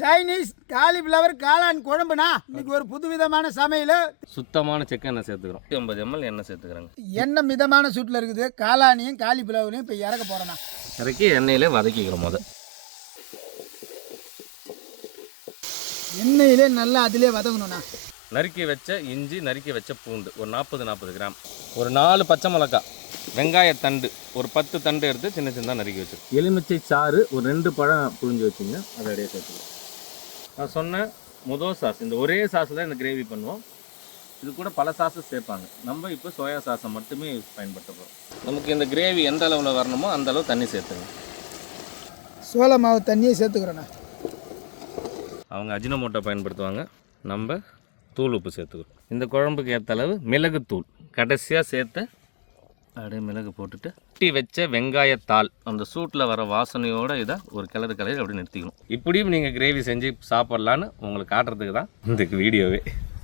Chinese cauliflower காளான் குழம்புனா இன்னைக்கு ஒரு புதுவிதமான சமையல். சுத்தமான செக்கு எண்ணெய் சேர்த்துக்கிறோம். 50 ml எண்ணெய் சேர்த்துக்கிறோங்க. எண்ணெய் மிதமான சூட்டில் இருக்குது. காளானியும் காலிஃப்ளவரையும் இப்போ இறக்க போகிறேண்ணா. இறக்கி எண்ணெயிலே வதக்கிக்கிறோம். எண்ணெயிலே நல்லா அதிலே வதங்கணும்ண்ணா. நறுக்கி வச்ச இஞ்சி, நறுக்கி வச்ச பூண்டு ஒரு 40 கிராம், ஒரு 4 பச்சை மிளகாய், வெங்காயத்தண்டு ஒரு 10 தண்டு எடுத்து சின்ன சின்னதாக நறுக்கி வச்சுருக்கோம். எலுமிச்சை சாறு ஒரு 2 பழம் புழிஞ்சு வச்சுங்க, அதை அப்படியே சேர்த்துக்கலாம். நான் சொன்ன முதல் சாஸ், இந்த ஒரே சாஸ் தான் இந்த கிரேவி பண்ணுவோம். இது கூட பல சாஸஸ் சேர்ப்பாங்க. நம்ம இப்போ சோயா சாஸை மட்டுமே பயன்படுத்த போகிறோம். நமக்கு இந்த கிரேவி எந்த அளவில் வரணுமோ அந்த அளவு தண்ணி சேர்த்துங்க. சோள மாவு தண்ணியை சேர்த்துக்கிறோண்ணா. அவங்க அஜினமோட்டோ பயன்படுத்துவாங்க, நம்ம தூள் உப்பு சேர்த்துக்கிறோம். இந்த குழம்புக்கு ஏற்ற அளவு மிளகுத்தூள் கடைசியாக சேர்த்து அப்படியே மிளகு போட்டுட்டு வெட்டி வச்ச வெங்காயத்தாள் அந்த சூட்டில் வர வாசனையோடு இதை ஒரு கிளறு அப்படி நிறுத்திக்கணும். இப்படியும் நீங்கள் கிரேவி செஞ்சு சாப்பிட்லான்னு உங்களுக்கு காட்டுறதுக்கு தான் இந்த வீடியோவே.